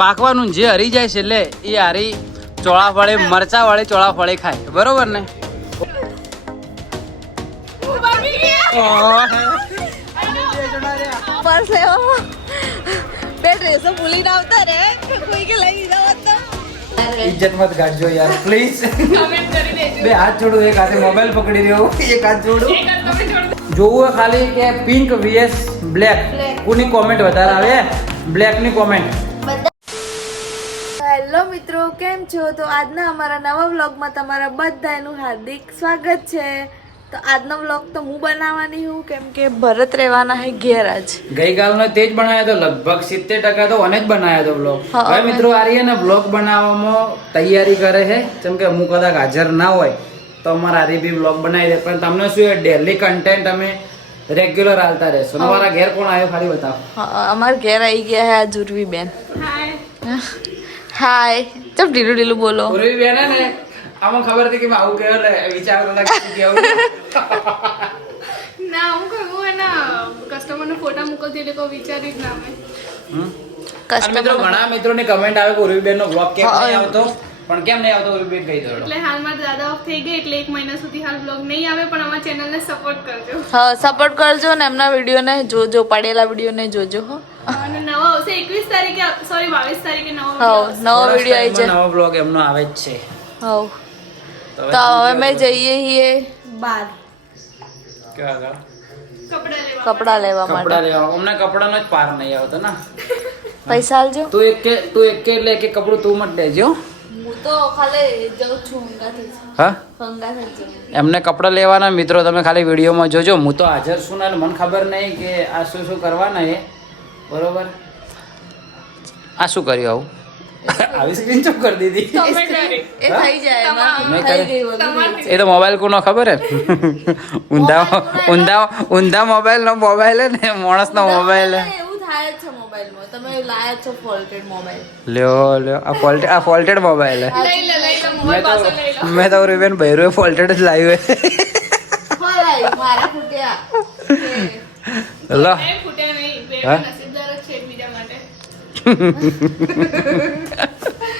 પાકવાનું જે હરી જાય છે એટલે એ હારી ચોળા ફળે મરચા વાળે ચોળા ફળે ખાય. બરોબર ને? ઇજ્જત મત કાઢજો યાર પ્લીઝ બે હાથ જોડો એક હાથે મોબાઈલ પકડી રહ્યો એક હાથ જોડો. જોવું ખાલી કે પિંક વીએસ બ્લેક કોની કોમેન્ટ વધારે આવે? બ્લેકની કોમેન્ટ કેમ છો? તો આજના અમારા નવા વ્લોગમાં તમારા બધાનું હાર્દિક સ્વાગત છે. તો આજનો વ્લોગ તો હું બનાવવાની હું કેમ કે ભરત રહેવાના હે ઘેર આજ. ગઈકાલનો તે જ બનાવ્યો તો લગભગ સિત્તેર ટકા તો અને જ બનાવ્યો તો વ્લોગ. હવે મિત્રો આ રહી ને વ્લોગ બનાવવામાં તૈયારી કરે છે. જેમ કે હું કદાચ હાજર ના હોય તો અમારા આરી બી બ્લોગ બનાવી દે. પણ તમને શું ડેલી કન્ટેન્ટ અમે રેગ્યુલર હાલતા રહેશો. અને ઘેર કોણ આવ્યો ખાલી બતાવો. અમારા ઘેર આવી ગયા હે આ જુરવી બેન હાય ચપ ઢીલું ઢીલું બોલો? પૂર્વી બેન ને આમાં ખબર હતી કે મેં આવું કહ્યું એટલે વિચાર લાગે કે આવું ના હું કહું એના કસ્ટમરને ફોટા મોકલતી એ લોકો વિચારી જ ના? અને મિત્રો ઘણા મિત્રોની કમેન્ટ આવે કે ઉર્વીબેન નો બ્લોગ કેમ નહીં આવતો? પણ કેમ નહીં આવતો ઉર્વીબેન કહી દો. એટલે હાલમાં દાદા ઓફ થઈ ગઈ એટલે એક મહિના સુધી હાલ બ્લોગ નહીં આવે પણ અમારા ચેનલને સપોર્ટ કરજો. હા સપોર્ટ કરજો ને એમના વિડીયોને જોજો પડેલા વિડીયોને જોજો હો. અને નવો આવશે એકવીસ તારીખે સોરી બાવીસ તારીખે નવો હવ નવો વીડિયો આવી જાય. નવો બ્લોગ એમનો આવે જ છે. હવ. તો હવે મેં જઈએ છીએ? કપડા લેવા માટે. કપડા લેવા અમને કપડાનો જ પાર નહીં આવતો ને. પૈસા આલજો તું એક કે તું એક કે એટલે એક એક કપડું તું મત લેજો હું. તો ખાલી જઉં છું હા? હંગાથી જ જઉં. એમને કપડાં લેવાના મિત્રો તમે ખાલી વિડીયોમાં જોજો. હું તો હાજર છું ને મને ખબર નહીં કે આ શું શું કરવાના એ. બરોબર? આ શું કર્યું આવું? આવી સ્ક્રીન ચોપ કરી દીધી. એ થઈ જાય મેં થઈ કરી- ગઈ બધું. એ તો મોબાઈલ કોનો ખબર હે? ઊંધા ઊંધા ઊંધા મોબાઈલ નો મોબાઈલ ને માણસ નો મોબાઈલ હે. એવું થાય જ છે મોબાઈલમાં. તમે લાયા છો ફોલ્ટેડ મોબાઈલ. લ્યો લ્યો. આ ફોલ્ટેડ આ ફોલ્ટેડ મોબાઈલ હે. લઈ લે લઈ લે મેં તો પાછો લઈ લો. મેં તો રીબેન ભૈરું ફોલ્ટેડ જ લાવ્યું હે. લો એ ફૂટ્યા નહીં બે હા? નસીબદાર જ છે એકબીજા માટે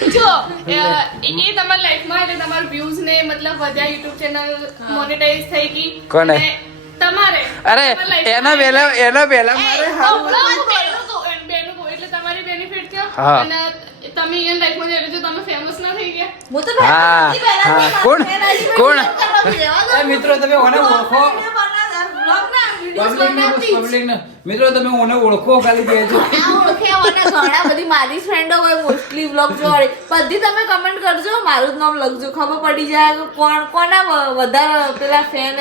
જો એ તમારા લાઈફમાં એટલે તમારા વ્યૂઝ ને મતલબ વધ્યા યુટ્યુબ ચેનલ મોનેટાઇઝ થઈ ગઈ. કોને? તમારે અરે એના પહેલા એના પહેલા મારે એટલે તમારી અને તમે અહીંયા લાઈફમાં જઈને જો તમે ફેમસ ના થઈ ગયા? હું તો હા, પહેલા હા. કોણ? કોણ? મિત્રો તમે ઓને ઓળખો? મિત્રો તમે ઓને ઓળખો ખાલી કહેજો મને ઘણા બધી મારી ફ્રેન્ડો હોય મોસ્ટલી વ્લોગ જોવાળી બધી તમે કમેન્ટ કરજો મારું જ નામ લખજો. ખબર પડી જાય કોણ કોના વધારે પેલા ફેન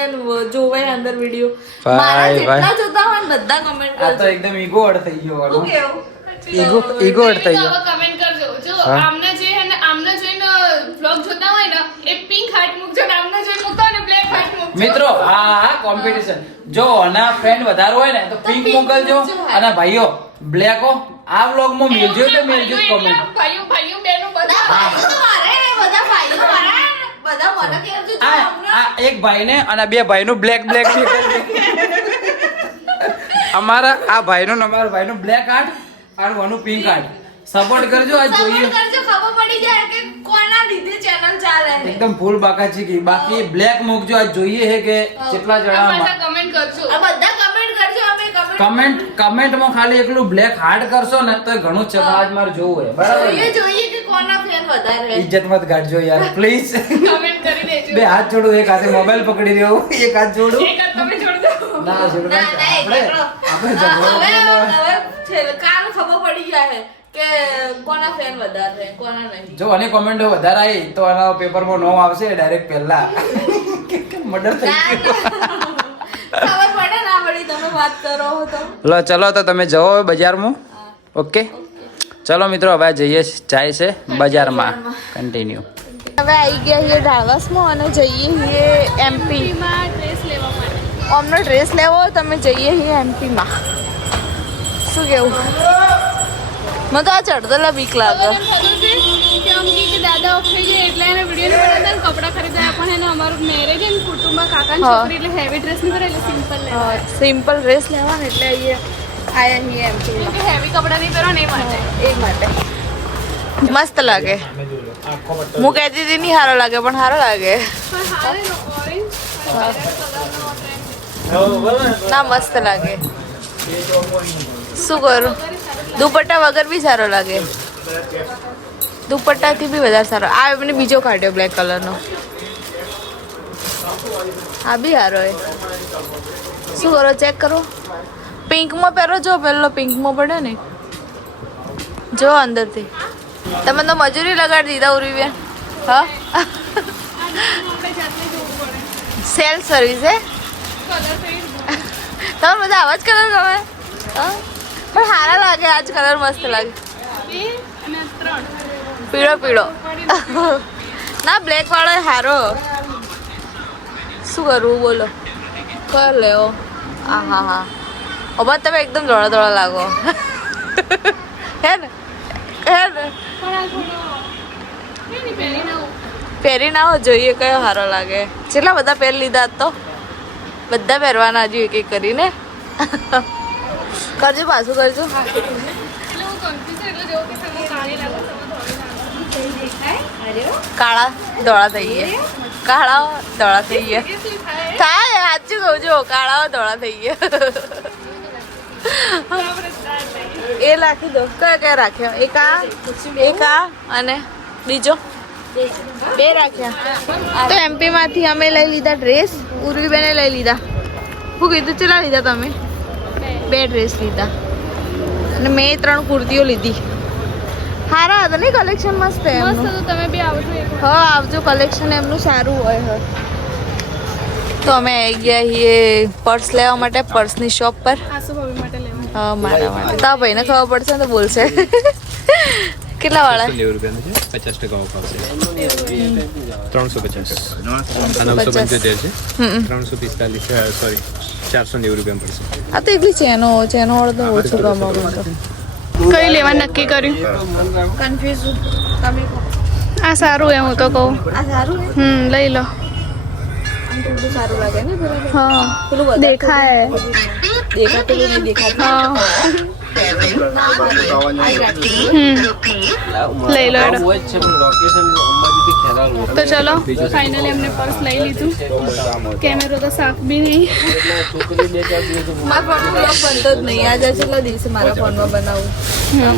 જોવે અંદર વીડિયો મારા જેટલા જોતા હોય ને બધા કમેન્ટ આ તો એકદમ ઈગો અડ થઈ ગયો વાળો. શું કેવું? ઈગો ઈગો અડ થઈ ગયો. કમેન્ટ કરજો. જો આમને જે હે ને આમને જોઈને વ્લોગ જોતા હોય ને એ પિંક હાર્ટ મૂકજો ને આમને જોઈને મૂકતો ને બ્લેક હાર્ટ મૂકજો. મિત્રો હા હા કોમ્પિટિશન જો આના ફ્રેન્ડ વધારે હોય ને તો પિંક મોકલજો. મૂકજો, અને ભાઈઓ બ્લેકો આ વ્લોગમાં મિલજો તો મિલજો ભાઈઓ ભાઈઓ ભાઈઓ બહેનો બધા ભાઈઓ તો મારે બધા ભાઈઓ મારા. બધા મને કહેજો જો આ આ એક ભાઈને અને બે ભાઈનું બ્લેક બ્લેક અમારા આ ભાઈનો ને અમારા ભાઈનું બ્લેક આર્ટ અને ઓનું પિંક આર્ટ સપોર્ટ કરજો આ જોઈએ. કરજો ખબર પડી જાય કે કોના લીધે ચેનલ ચાલે એકદમ ફૂલ બાકા છે કે બાકી બ્લેક મૂકજો આ જોઈએ છે કે કેટલા જણા કમેન્ટ કરજો. આ બધા કમેન્ટ કમેન્ટમાં ખાલી એકલું બ્લેક હાર્ડ કરશો ને તો ઘણું જ માર જોવું હોય. બરાબર જોઈએ જોઈએ કે કોના ફેન વધારે ઇજ્જત મત કાઢજો યાર પ્લીઝ કમેન્ટ કરી દેજો. બે હાથ જોડું એક હાથે મોબાઈલ પકડી રહ્યો એક હાથ જોડું. એક હાથ તમે ના જોડું ના, ના, આપણે. આપણે જોડો હવે હવે કાલ ખબર પડી જાય કે કોના ફેન વધારે કોના નહીં. જો અને કોમેન્ટો વધારે આવી તો આના પેપરમાં નો આવશે ડાયરેક્ટ પહેલા. મર્ડર થઈ ગયો. ખબર પડી તમે વાત કરો તો. લો ચલો તો તમે જવો બજારમાં. ઓકે? ચલો મિત્રો હવે જઈએ જાય છે બજારમાં. કન્ટિન્યુ હવે આવી ગયા છીએ ઢાળવાસમાં અને જઈએ છીએ એમપીમાં ડ્રેસ લેવા માટે. અમને ડ્રેસ લેવો હોય તમે જઈએ છીએ એમપીમાં શું કેવું? મને તો આ ચડતેલા બીક લાગે. કે દાદા ઓફ થઈ ગયા એટલે એને વીડિયો બનાવતા કપડાં ખરીદ્યા પણ એને અમારું મેરેજ ને કુટુંબમાં કાકાની હા. છોકરી એટલે હેવી ડ્રેસ નહીં કરે એટલે સિમ્પલ સિમ્પલ ડ્રેસ લેવાનો એટલે અહીંયા આયા છીએ એમ કે હેવી કપડાં નહીં પહેરવા ને એ માટે. એ માટે. મસ્ત લાગે. હું કહેતી હતી નહીં સારો લાગે પણ સારો લાગે. ના મસ્ત લાગે. શું કરું? દુપટ્ટા વગર બી સારો લાગે. દુપટ્ટાથી બી વધારે સારો. આ મને બીજો કાઢ્યો બ્લેક કલરનો આ બી સારો એ. શું કરો? ચેક કરો. પિંકમાં પહેરો? જો, પહેલો પિંકમાં પડે ને. જો, અંદરથી. તમે તો મજૂરી લગાડી દીધા ઉરી હા? સેલ સર્વિસ હે? તમે બધા આવા જ કલર ગમે? પણ સારા લાગે, આજ કલર મસ્ત લાગે. પીળો પીળો. ના બ્લેક વાળો સારો શું કરવું બોલો. કર લેવો. આ હા હા. અબાદ તમે એકદમ ધોળા ધોળા લાગો. હે ને? હે ને? પહેરી ના હો જોઈએ કયો સારો લાગે. કેટલા બધા પહેરી લીધા તો? બધા પહેરવાના હજુ એક એક કરીને. કરજો પાછું, કરજો એટલે હું કન્ફ્યુઝ એટલે જેવું કે તમે કાળી લાગો તમે ધોળી લાગો કાળા ધોળા થઈ ગયા. કાળા ધોળા થઈ ગયા. થાય? સાચું કહું છું. કાળા ધોળા થઈ ગયા. એ રાખી દો. કયા કયા રાખ્યા? એક આ એક આ અને બીજો? બે રાખ્યા. તો એમપી માંથી અમે લઈ લીધા ડ્રેસ ઉર્વી બેને લઈ લીધા. શું કીધું ચલા લીધા તમે? બે ડ્રેસ લીધા. અને મેં ત્રણ કુર્તીઓ લીધી. સારા હતા નહીં કલેક્શન મસ્ત મસ્ત એમનું? તો તમે બી આવજો હા આવજો કલેક્શન એમનું સારું હોય હ તો અમે આવી ગયા છીએ પર્સ લેવા માટે પર્સની શોપ પર. હા મારા માટે. તા ભાઈને ખબર પડશે તો બોલશે. કેટલા વાળા? નેવું રૂપિયાનું છે પચાસ ટકા ઓફ આવશે ત્રણસો પચાસ નવસો. પંચોતેર છે. ત્રણસો પિસ્તાલીસ સોરી ચારસો નેવું રૂપિયા પડશે. આ તો એકલી ચેનો ચેનો વાળો તો ઓછું ગમો ગમતો કઈ લેવા નક્કી કર્યું કન્ફ્યુઝ તમે આ સારું એ હું તો કહું આ સારું હમ લઈ લો સારું લાગે ને હા દેખાય દેખાતું નહીં દેખાતું હા લઈ લો એડો તો ચલો ફાઇનલી અમને પર્સ લઈ લીધું. કેમેરો તો સાફ બી નહીં. મારા ફોનમાં બ્લોગ બનતો જ નહીં. આજે છેલ્લા દિવસે મારા ફોનમાં બનાવું.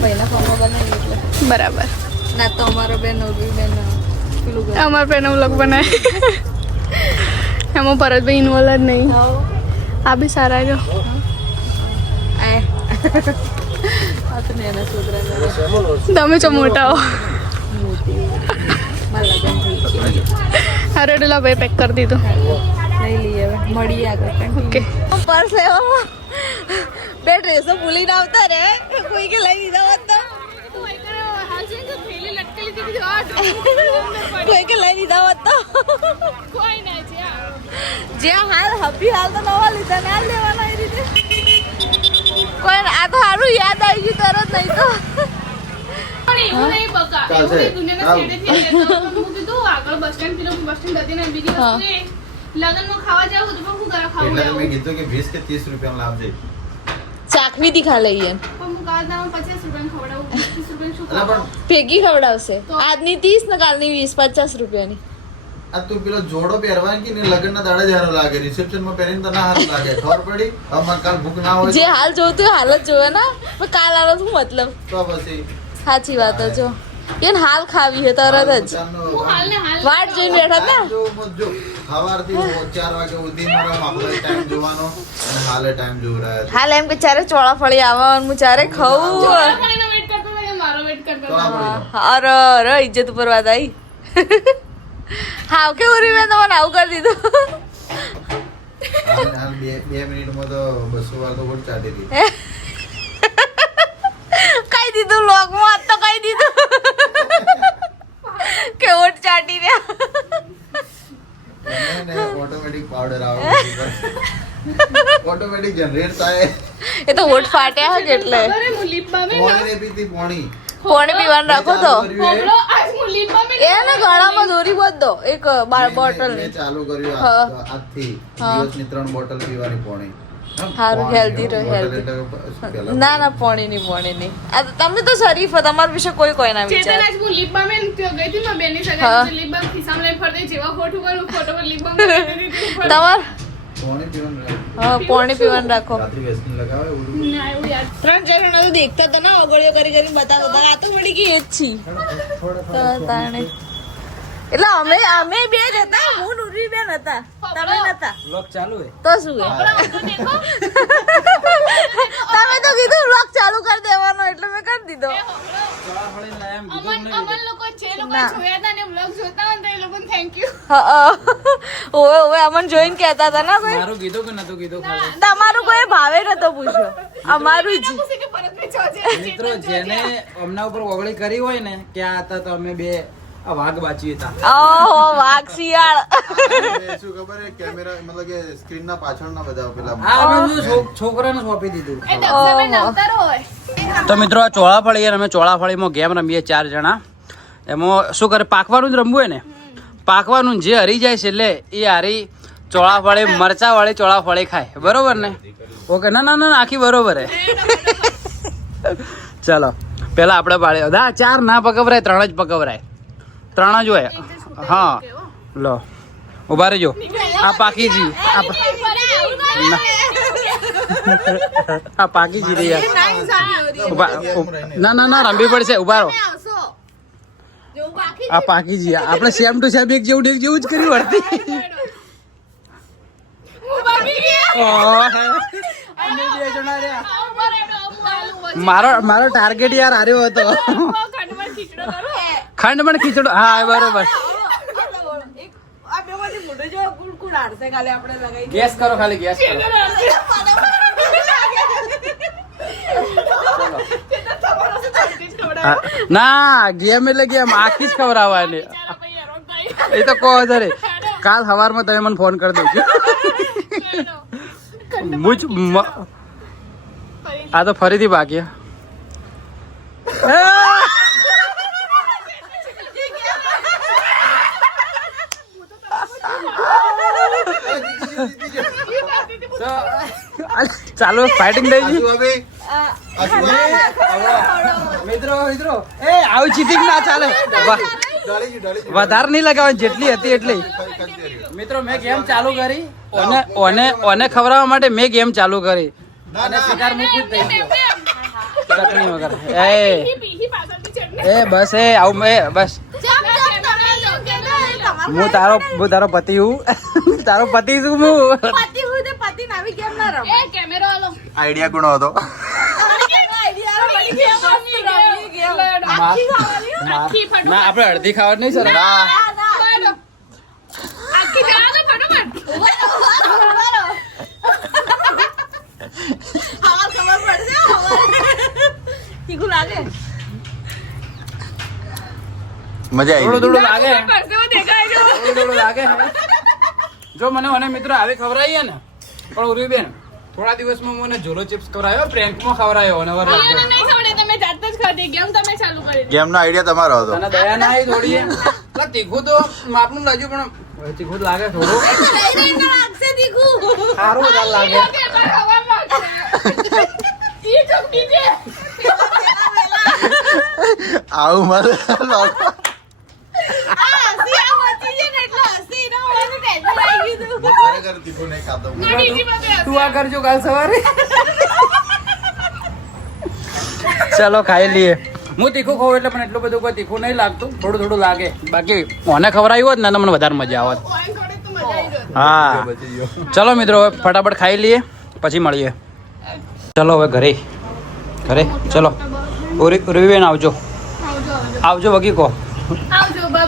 ભાઈના ફોનમાં બનાવી એટલે. બરાબર. ના તો અમારો બેન ઉર્વી બેન પેલું બેન બ્લોગ બનાવે. એમાં ભરતભાઈ ઇન્વોલ્વ જ નહીં. આ બી સારા જો તમે છો મોટા હો મારા લગ્ન થઈ ગયા અરે ડોલા ભાઈ પેક કરી દીધું. લઈ લઈએ હવે. મળીએ આગળ. ઓકે પર્સ લેવામાં બે ડ્રેસો ભૂલીને આવતા રે કોઈ કે લઈ દીધા હોત તો. કોઈ કે લઈ લીધા હોત તો. જ્યાં હાલ હબી હાલ તો નવા લીધા ને હાલ લેવાના એ રીતે. કોઈ આ તો સારું યાદ આવી ગયું તરત નહીં તો. પણ એવું નહીં બકા એવું દુનિયાના છેડેથી આગળ બસ સ્ટેન્ડ પેલું બસ સ્ટેન્ડ હતી ને બીજી વસ્તુ એ લગનમાં ખાવા જાવ તો હું ઘરે ખાવું એટલે મેં કીધું કે 20 કે ત્રીસ રૂપિયા લાવજે ચાખવી થી ખા લઈએ ભેગી ખવડાવશે. આજની ત્રીસ ને કાલની વીસ પચાસ રૂપિયાની. આ તું પેલો જોડો પહેરવાની કે ને લગ્નના દાડે જ હારો લાગે. રિસેપ્શનમાં પહેરીને તો ના હારું લાગે. ખબર પડી? આમાં કાલ ભૂખ ના હોય જે હાલ જોતું હોય હાલ જ જોવે ને પણ કાલ આવો શું મતલબ? તો પછી. સાચી વાત જ. જો હાલ ખાવી છે તરત જ. વાટ જોઈને બેઠા હતા? જો મત જો સવારથી ચાર વાગે સુધી મારો આપણો ટાઈમ જોવાનો અને હાલે ટાઈમ જોઈ હાલ એમ કે ચારે ચોળા ફળી આવવાનું હું ચારે કે? આપણે અરે અરે ઇજ્જત ઉપર વાત આવી હાવ કે ઉરી મેં તમને આવું કરી દીધું? બે મિનિટમાં તો બસો વાર તો ચાલી ચાટી દીધી કઈ દીધું લોગમાં આજ તો કઈ દીધું કે ઓટ ચાટી રહ્યા ઓટોમેટિક પાવડર આવે ઓટોમેટિક જનરેટ થાય. એ તો ઓટ ફાટ્યા હે એટલે પોણી ને? પીતી પોણી. પોણી પીવાનું રાખો તો. એને ને, એ. ને ગળામાં દોરી બાંધ દો એક બાર બોટલ. ચાલુ કર્યું આજથી. દિવસની ત્રણ બોટલ પીવાની પોણી. સારું હેલ્ધી રહો હેલ્ધી ના ના પોણી નહીં પોણી નહીં આ તો તમે તો શરીફ તમારા વિશે કોઈ કોઈ ના વિચાર. હું ગઈ હતી સાથે ખિસ્સામાં ફરતી જેવા ફોટો કરું ફોટો પર. તમાર રાખો. હા પોણી પીવાનું રાખો. ત્રણ ચાર લગાવે ઓલું ના, એવું યાદ ત્રણ જણ તો દેખતા હતા ને ઓગળીઓ કરી કરી બતાવતા આ તો મળી ગઈ એ જ છી. તો તાણે એટલે અમે અમે બે જ હતા હું નુરી બેન હતા. તમે નતા. બ્લોગ ચાલુ હે. તો શું હે? તમે તો કીધું લોક ચાલુ કરી દેવાનો એટલે મેં કરી દીધો. કીધું અમન લોકો લોકો જોઈને કહેતા હતા ના કોઈ મારું કીધું કે નતું કીધું ખાલી? તમારું કોઈ ભાવે નતો પૂછ્યો. અમારું જ. પૂછે કે પરત જો જે મિત્રો જેને અમના ઉપર ઓગળી કરી હોય ને કે આ હતા તો અમે બે આ વાઘ બાચી હતા. ઓહો વાઘ શિયાળ. શું ખબર હે કેમેરા મતલબ કે સ્ક્રીન ના પાછળના બધા પેલા આ અમે બધું છો- છોકરાને સોંપી દીધું. એ દક્ષાબેન નવતર હોય. તો મિત્રો આ ચોળાફળી અમે ચોળાફળીમાં ગેમ રમીએ ચાર જણા. એમાં શું કરે પાકવાનું જ રમવું હોય ને? પાકવાનું જે હરી જાય છે એટલે એ હારી ચોળાફળી મરચા વાળી ચોળાફળી ખાય. બરોબર ને? ઓકે ના ના ના આખી બરોબર હે. ચલો પેલા આપણે પાડી ચાર ના પકવરાય ત્રણ જ પકવરાય. ત્રણ જ હોય હા. લો. ઊભા રહેજો. આ પાકી જી. આ પાકી જી રે યાર. ઊભા ના ના ના રમવી પડશે. ઊભા રહો. આ પાકી જી. આપણે સેમ ટુ સેમ એક જેવું એક જેવું જ કર્યું વર્તી રહ્યા. મારો મારો ટાર્ગેટ યાર હાર્યો હતો બહુ ખંડમાં ખીચડો કરો. ખંડ પણ ખીચડો હા બરોબર. ગેસ કરો ખાલી ગેસ કરો. ના ગેમ એટલે ગેમ આખી જ ખવડાવવાની. એ તો કહો અરે કાલ સવારમાં તમે મને ફોન કરી દેજો. મુજ આ તો ફરીથી બાકી. ચાલો ફાઇટિંગ થઈ ગઈ. મિત્રો મિત્રો. એ આવું ચીટિંગ ના ચાલે. વધારે નહીં લગાવવાની જેટલી હતી એટલી. મિત્રો મેં ગેમ ચાલુ કરી. ઓને ઓને ઓને ખવડાવવા માટે મેં ગેમ ચાલુ કરી. અને શિકાર મૂકવું થઈ ગયો. ચટણી વગર. એ. એ બસ એ આવું મેં બસ ચમ ચમ તમે જો કે ના. હું તારો હું તારો પતિ હું. તારો પતિ છું હું. પતિ હું તે પતિ નાવી કેમ ના રમ? એ કેમેરો આલો. આઈડિયા કોનો હતો? ખાવાની. ના આપણે અડધી ખાવા નહીં સર ના લાગે? મજા થોડું થોડું લાગે. થોડું થોડું લાગે જો મને મને મિત્રો આવી ખવડાવીએ ને પણ ઉર્વી બેન થોડા દિવસમાં મને ઝોલો ચિપ્સ ખવડાયો પ્રેન્કમાં ખવડાયો અને વર તમે જાતે જ ખાધી. ગેમ તમે ચાલુ કરી ગેમ નો આઈડિયા તમારો હતો. અને દયા ના આવી થોડી તીખું તો માપનું લાગ્યું પણ તીખું લાગે થોડું. લાગશે તીખું. સારું વધારે લાગે. આવું મારે તું આ કરજો કાલ સવારે. ચલો ખાઈ લઈએ. હું તીખું ખાઉં એટલે પણ એટલું બધું કોઈ તીખું નહીં લાગતું. થોડું થોડું લાગે. બાકી મને ખવડાયું હોત ને તો મને વધારે મજા આવત. હા. ચલો મિત્રો હવે ફટાફટ ખાઈ લઈએ પછી મળીએ. ચલો હવે ઘરે. ઘરે. ચલો. ઉરી ઉર્વીબેન આવજો. આવજો, આવજો. આવજો વગી કહો. આવજો, bye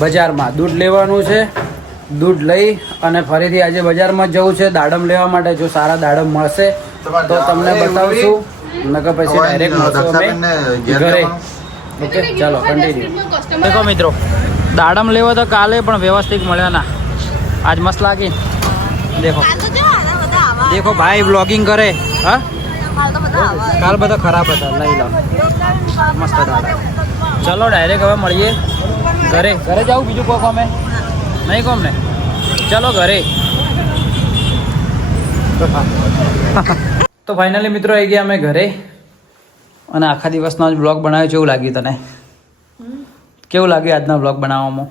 બજારમાં દૂધ લેવાનું છે દૂધ લઈ અને ફરીથી આજે બજારમાં જવું છે. દાડમ લેવા માટે જો સારા દાડમ મળશે તો તમને બતાવશું. નકર પછી ડાયરેક્ટ ઘરે ઓકે ચાલો કન્ટિન્યુ દેખો મિત્રો દાડમ લેવો તો કાલે પણ વ્યવસ્થિત મળ્યા ના. આજ મસ્ત લાગી. દેખો. દેખો ભાઈ બ્લોગિંગ કરે. હા? કાલ બધા ખરાબ હતા. લઈ લો. મસ્ત દાડા ચલો ડાયરેક્ટ હવે મળીએ. ઘરે? ઘરે જાઉં, બીજું કોક અમે? નહીં કોમ ને ચલો ઘરે. તો ફાઇનલી મિત્રો આવી ગયા અમે ઘરે. અને આખા દિવસનો જ બ્લોગ બનાવ્યો કેવું લાગ્યું તને? કેવું લાગ્યું આજના બ્લોગ બનાવવામાં?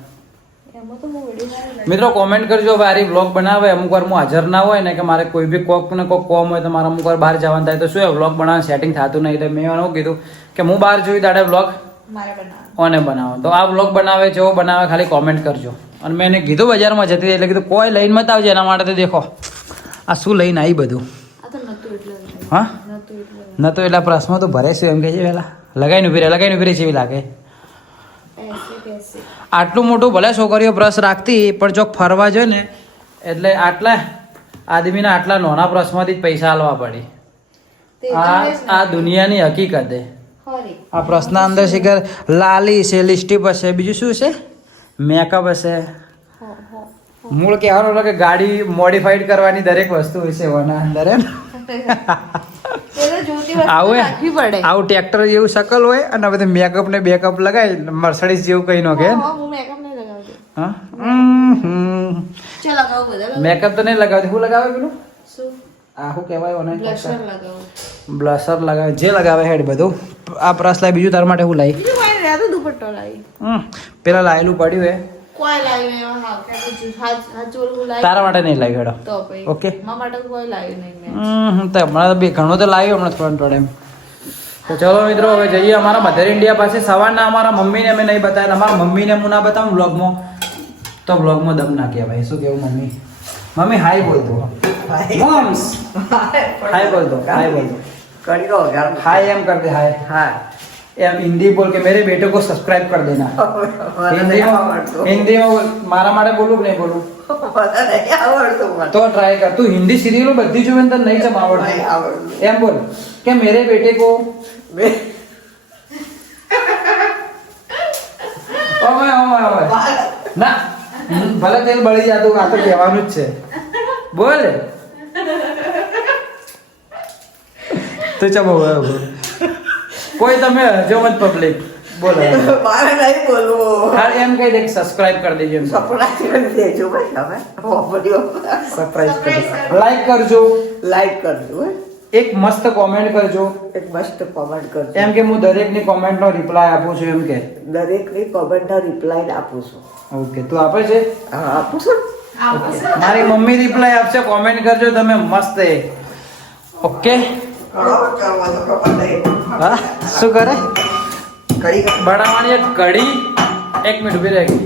મિત્રો કોમેન્ટ કરજો હવે આરી બ્લોગ બનાવે, અમુક વાર હું હાજર ના હોય ને કે મારે કોઈ બી કોક ને કોક કોમ હોય તો મારે અમુક વાર બહાર જવાનું થાય, તો શું બ્લોગ બનાવવાનું સેટિંગ થતું નહીં? એટલે મેં એવું કીધું કે હું બહાર જોઈ દાડે બ્લોગ ઓને બનાવો? તો આ બ્લોગ બનાવે જેવો બનાવે ખાલી કોમેન્ટ કરજો. અને મેં એને કીધું બજારમાં જતી એટલે કીધું કોઈ લઈને મત આવજે એના માટે તો દેખો. આ શું લઈને આવી બધું? હા? ન તો એટલા પ્રશ્નો તો ભરે છે એમ કે છે પેલા. લગાવીને ઊભી રહે લગાવીને ઊભી રહી છે એવી લાગે આટલું મોટું ભલે છોકરીઓ બ્રશ રાખતી પણ જો ફરવા જોઈએ ને એટલે આટલા આદમીના આટલા નાના બ્રશમાંથી જ પૈસા આલવા પડી. આ આ દુનિયાની હકીકત છે. આ પ્રશ્ન અંદર શિખર લાલી છે લિપસ્ટિક હશે બીજું શું છે? મેકઅપ હશે. મૂળ કહેવાનું કે ગાડી મોડિફાઈડ કરવાની દરેક વસ્તુ હશે એના અંદર એમ? આવું આવું ટ્રેક્ટર જેવું શકલ હોય અને બધું મેકઅપ ને બેકઅપ લગાવી મર્સડીઝ જેવું કઈ નો કે હું મેકઅપ તો નહીં લગાવતી. હું? લગાવે. પેલું? આ શું કહેવાય ઓને? બ્લશર લગાવું. બ્લશર લગાવે. જે લગાવે હેડ બધું. આ બ્રશ લાવી બીજું તાર માટે હું લાવી બીજું કોઈ રહ્યા તો દુપટ્ટો લાવી. હમ, પેલા લાયેલું પડ્યું હે. કોઈ લાવ્યું હા લાવી. તારા માટે નહીં લાવી હેડો. તો પછી. ઓકે. મારા માટે કોઈ લાવ્યું નહીં મેં. હમ, તો હમણાં તો બે ઘણું તો લાવ્યું હમણાં થોડા થોડા એમ. તો ચલો મિત્રો હવે જઈએ અમારા મધર ઇન્ડિયા પાસે. સવારના અમારા મમ્મીને અમે નહીં બતાવ્યા અમારા મમ્મીને હું ના બતાવું બ્લોગમાં તો બ્લોગમાં દમ ના કહેવાય. શું કેવું મમ્મી? મમ્મી હાય બોલતો મોમ્સ હાય બોલતો હાય બોલતો हाय एम कर दे हाय हाय एम हिंदी बोल के मेरे बेटे को सब्सक्राइब कर देना हिंदी में हिंदी में मारा मारे बोलूं कि नहीं बोलूं तो ट्राई कर तू हिंदी सीरियल बद्दी जो तो नहीं जम आवड़ एम बोल કે मेरे बेटे को ઓય ઓય ઓય ના ભલે તેલ બળી જતું આ તો કહેવાનું જ છે. બોલ. તો ચમો કોઈ તમે હજો મત પબ્લિક બોલો મારે નહીં બોલવું. હા એમ કહી દે સબસ્ક્રાઇબ કરી દેજો સપના કરી દેજો ભાઈ તમે. સબસ્ક્રાઇબ કરી લાઈક કરજો. લાઈક કરજો હે. એક મસ્ત કોમેન્ટ કરજો. એક મસ્ત કોમેન્ટ કરજો. એમ કે હું દરેકની કોમેન્ટનો રિપ્લાય આપું છું એમ કે. દરેકની કોમેન્ટનો રિપ્લાય આપું છું. ઓકે તું આપે છે? હા આપું છું ઓકે. મારી મમ્મી રિપ્લાય આપશે કોમેન્ટ કરજો તમે મસ્ત એ. ઓકે? હા શું કરે? કઢી બનાવવાની એક કઢી. એક મિનિટ ઊભી રહી.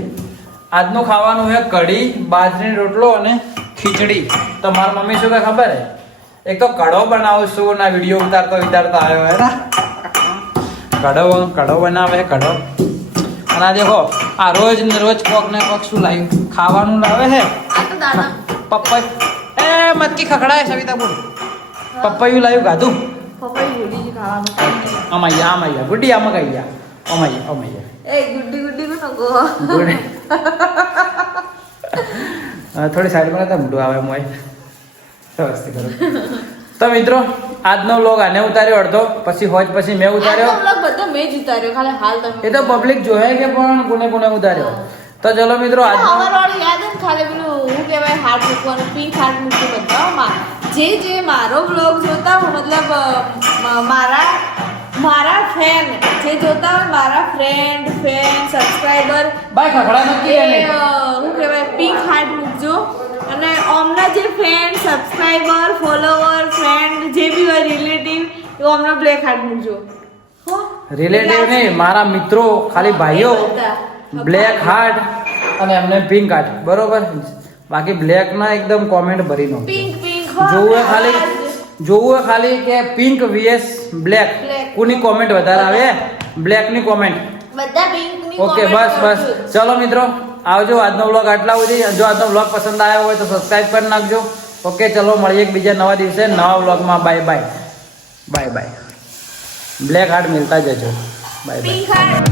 આજનું ખાવાનું છે કઢી બાજરીનો રોટલો અને ખીચડી. તો મારી મમ્મી શું કહે ખબર હે? એક તો કડો બનાવશું ના વીડિયો ઉતારતો ઉતારતો આવ્યો હે કડો કડો બનાવે કડો અને આ દેખો આ રોજ ને રોજ કોક ને કોક શું લાવ્યું ખાવાનું લાવે હે? પપ્પા એ મતકી ખખડાય સવિતા બોલ. પપ્પાયું લાવ્યું ગાધું? અમાયા અમાયા ગુડી આમાં ગઈયા અમાયા અમાયા એ ગુડી ગુડી નો ગો થોડી સાઈડમાં હતા મોઢું આવે મોય. કરો. તો મિત્રો આજનો વ્લોગ આને ઉતાર્યો અડધો પછી હોજ પછી મેં ઉતાર્યો. બધો મેં જ ઉતાર્યો ખાલી હાલ તમે એ તો પબ્લિક જોહે કે પણ કોને કોને ઉતાર્યો? તો ચલો મિત્રો અમારવાળું યાદ જ ખાલી પેલું હું કહેવાય હાર્ટ મૂકવાનું પિંક હાર્ટ મૂકી બધામાં જે જે મારો બ્લોગ જોતા હોય મતલબ મારા મારા ફેન જે જોતા હોય મારા ફ્રેન્ડ ફેન સબસ્ક્રાઈબર બાય ખખડા નક્કી શું કહેવાય પિંક હાર્ટ મૂકજો. અને ઓમના જે ફ્રેન્ડ સબસ્ક્રાઈબર ફોલોવર ફ્રેન્ડ જે બી હોય રિલેટિવ એ અમને બ્લેક હાર્ટ મૂકજો. રિલેટિવ નહીં મારા મિત્રો ખાલી ભાઈઓ. બ્લેક હાર્ટ અને એમને પિંક હાર્ટ બરોબર? બાકી બ્લેક ના એકદમ કોમેન્ટ ભરી નો પિંક પિંક હો જોવું ખાલી જોવું ખાલી કે પિંક વીએસ બ્લેક કોની કોમેન્ટ વધારે આવે? બ્લેકની કોમેન્ટ બધા પિંકની ઓકે બસ બસ. ચલો મિત્રો આવજો, આજનો બ્લોગ આટલા સુધી. જો આજનો બ્લોગ પસંદ આવ્યો હોય તો સબસ્ક્રાઈબ કરી નાખજો. ઓકે ચલો, મળીએ એકબીજા નવા દિવસે નવા બ્લોગમાં bye bye bye bye black heart મિલતા જજો. Bye bye